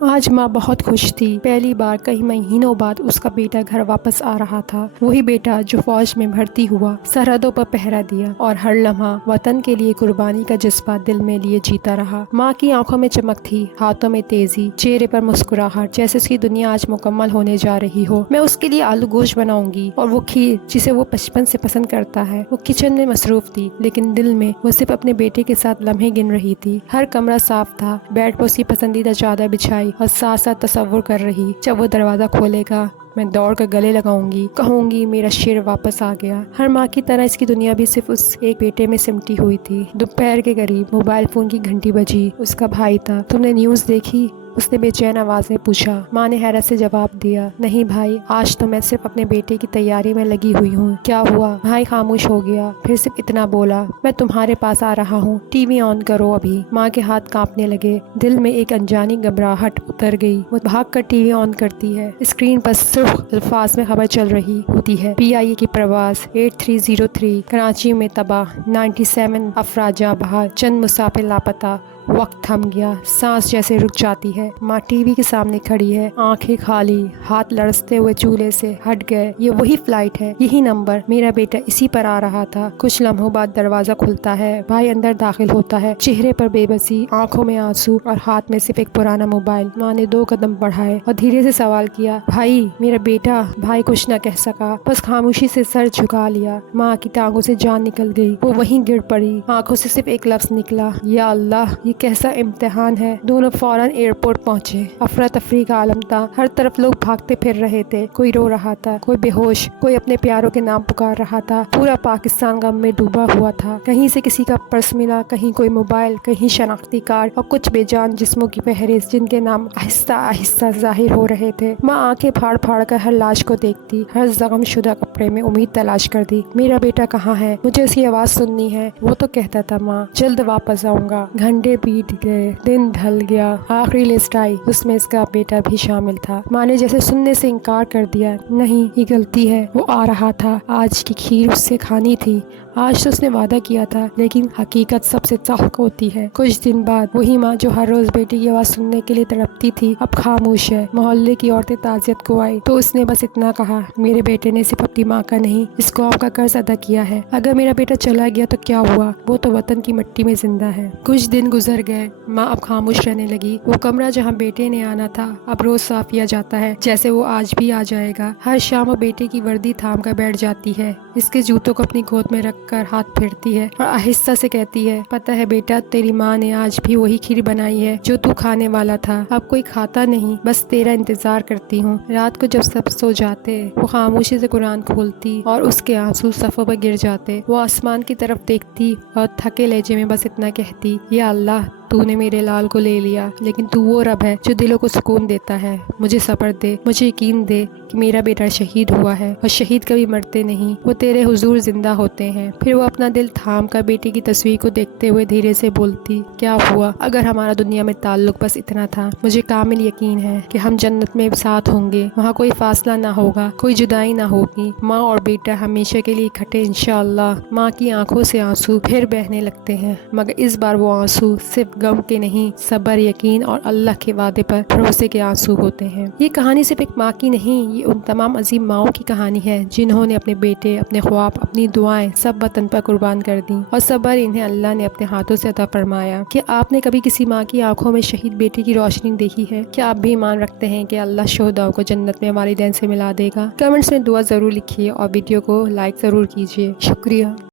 آج ماں بہت خوش تھی۔ پہلی بار کئی مہینوں بعد اس کا بیٹا گھر واپس آ رہا تھا، وہی بیٹا جو فوج میں بھرتی ہوا، سرحدوں پر پہرا دیا اور ہر لمحہ وطن کے لیے قربانی کا جذبہ دل میں لیے جیتا رہا۔ ماں کی آنکھوں میں چمک تھی، ہاتھوں میں تیزی، چہرے پر مسکراہٹ، جیسے اس کی دنیا آج مکمل ہونے جا رہی ہو۔ میں اس کے لیے آلو گوشت بناؤں گی اور وہ کھیر جسے وہ بچپن سے پسند کرتا ہے۔ وہ کچن میں مصروف تھی، لیکن دل میں وہ صرف اپنے بیٹے کے ساتھ لمحے گن رہی تھی۔ ہر کمرہ صاف تھا، بیڈ پر اس کی پسندیدہ چادر بچھائی اور ساتھ ساتھ تصور کر رہی، جب وہ دروازہ کھولے گا میں دوڑ کر گلے لگاؤں گی، کہوں گی میرا شیر واپس آ گیا۔ ہر ماں کی طرح اس کی دنیا بھی صرف اس ایک بیٹے میں سمٹی ہوئی تھی۔ دوپہر کے قریب موبائل فون کی گھنٹی بجی۔ اس کا بھائی تھا۔ تم نے نیوز دیکھی؟ اس نے بے چین آواز میں پوچھا۔ ماں نے حیرت سے جواب دیا، نہیں بھائی، آج تو میں صرف اپنے بیٹے کی تیاری میں لگی ہوئی ہوں۔ کیا ہوا؟ بھائی خاموش ہو گیا، پھر صرف اتنا بولا، میں تمہارے پاس آ رہا ہوں، ٹی وی آن کرو ابھی۔ ماں کے ہاتھ کانپنے لگے، دل میں ایک انجانی گھبراہٹ اتر گئی۔ وہ بھاگ کر ٹی وی آن کرتی ہے۔ اسکرین پر سرخ الفاظ میں خبر چل رہی ہوتی ہے، PIA کی پرواز 8303 کراچی میں تباہ، 97 افراد جاں بحق، چند مسافر لاپتہ۔ وقت تھم گیا، سانس جیسے رک جاتی ہے۔ ماں ٹی وی کے سامنے کھڑی ہے، آنکھیں کھالی، ہاتھ لرزتے ہوئے چولہے سے ہٹ گئے۔ یہ وہی فلائٹ ہے، یہی نمبر، میرا بیٹا اسی پر آ رہا تھا۔ کچھ لمحوں بعد دروازہ کھلتا ہے، بھائی اندر داخل ہوتا ہے، چہرے پر بے بسی، آنکھوں میں آنسو اور ہاتھ میں صرف ایک پرانا موبائل۔ ماں نے 2 قدم بڑھائے اور دھیرے سے سوال کیا، بھائی میرا بیٹا؟ بھائی کچھ نہ کہہ سکا، بس خاموشی سے سر جھکا لیا۔ ماں کی ٹانگوں سے جان نکل گئی، وہ وہیں گر پڑی، آنکھوں سے صرف ایک لفظ نکلا، یا اللہ، یہ کیسا امتحان ہے۔ دونوں فوراً ایئرپورٹ پہنچے۔ افراتفری کا عالم تھا، ہر طرف لوگ بھاگتے پھر رہے تھے، کوئی رو رہا تھا، کوئی بے ہوش، کوئی اپنے پیاروں کے نام پکار رہا تھا۔ پورا پاکستان غم میں ڈوبا ہوا تھا۔ کہیں سے کسی کا پرس ملا، کہیں کوئی موبائل، کہیں شناختی کارڈ اور کچھ بے جان جسموں کی فہرست جن کے نام آہستہ آہستہ ظاہر ہو رہے تھے۔ ماں آنکھیں پھاڑ پھاڑ کر ہر لاش کو دیکھتی، ہر زخم شدہ کپڑے میں امید تلاش کرتی۔ میرا بیٹا کہاں ہے؟ مجھے اس کی آواز سننی ہے۔ وہ تو کہتا تھا ماں جلد واپس آؤں گا۔ گھنٹے بیت گئے، دن ڈھل گیا، آخری لسٹ آئی، اس میں اس کا بیٹا بھی شامل تھا۔ ماں نے جیسے سننے سے انکار کر دیا، نہیں یہ غلطی ہے، وہ آ رہا تھا، آج کی کھیر اس سے کھانی تھی، آج تو اس نے وعدہ کیا تھا، لیکن حقیقت سب سے سخت ہوتی ہے۔ کچھ دن بعد وہی ماں جو ہر روز بیٹی کی آواز سننے کے لیے تڑپتی تھی اب خاموش ہے۔ محلے کی عورتیں تعزیت کو آئی تو اس نے بس اتنا کہا، میرے بیٹے نے صرف اپنی ماں کا نہیں اس قوم کا قرض ادا کیا ہے۔ اگر میرا بیٹا چلا گیا تو کیا ہوا؟ وہ تو وطن کی مٹی میں زندہ ہے۔ کچھ دن گزر گئے، ماں اب خاموش رہنے لگی۔ وہ کمرہ جہاں بیٹے نے آنا تھا اب روز صاف کیا جاتا ہے، جیسے وہ آج بھی آ جائے گا۔ ہر شام وہ بیٹے کی وردی تھام کر بیٹھ جاتی ہے، اس کے جوتوں کو اپنی گود میں رکھ کر ہاتھ پھیرتی ہے اور آہستہ سے کہتی ہے، پتہ ہے بیٹا، تیری ماں نے آج بھی وہی کھیر بنائی ہے جو تو کھانے والا تھا۔ اب کوئی کھاتا نہیں، بس تیرا انتظار کرتی ہوں۔ رات کو جب سب سو جاتے وہ خاموشی سے قرآن کھولتی اور اس کے آنسو صفوں پر گر جاتے۔ وہ آسمان کی طرف دیکھتی اور تھکے لہجے میں بس اتنا کہتی، یا اللہ، تو نے میرے لال کو لے لیا، لیکن تو وہ رب ہے جو دلوں کو سکون دیتا ہے۔ مجھے صبر دے، مجھے یقین دے کہ میرا بیٹا شہید ہوا ہے اور شہید کبھی مرتے نہیں، وہ تیرے حضور زندہ ہوتے ہیں۔ پھر وہ اپنا دل تھام کر بیٹی کی تصویر کو دیکھتے ہوئے دھیرے سے بولتی، کیا ہوا اگر ہمارا دنیا میں تعلق بس اتنا تھا؟ مجھے کامل یقین ہے کہ ہم جنت میں ساتھ ہوں گے، وہاں کوئی فاصلہ نہ ہوگا، کوئی جدائی نہ ہوگی، ماں اور بیٹا ہمیشہ کے لیے اکٹھے انشاءاللہ۔ ماں کی آنکھوں سے آنسو پھر بہنے لگتے ہیں، مگر اس بار وہ آنسو صرف غم کے نہیں، صبر، یقین اور اللہ کے وعدے پر بھروسے کے آنسو ہوتے ہیں۔ یہ کہانی صرف ایک ماں کی نہیں، یہ ان تمام عظیم ماؤں کی کہانی ہے جنہوں نے اپنے بیٹے، اپنے خواب، اپنی دعائیں سب وطن پر قربان کر دیں، اور صبر انہیں اللہ نے اپنے ہاتھوں سے عطا فرمایا۔ کیا آپ نے کبھی کسی ماں کی آنکھوں میں شہید بیٹی کی روشنی دیکھی ہے؟ کیا آپ بھی ایمان رکھتے ہیں کہ اللہ شہداؤں کو جنت میں والدین سے ملا دے گا؟ کمنٹس میں دعا ضرور لکھیے اور ویڈیو کو لائک ضرور کیجیے۔ شکریہ۔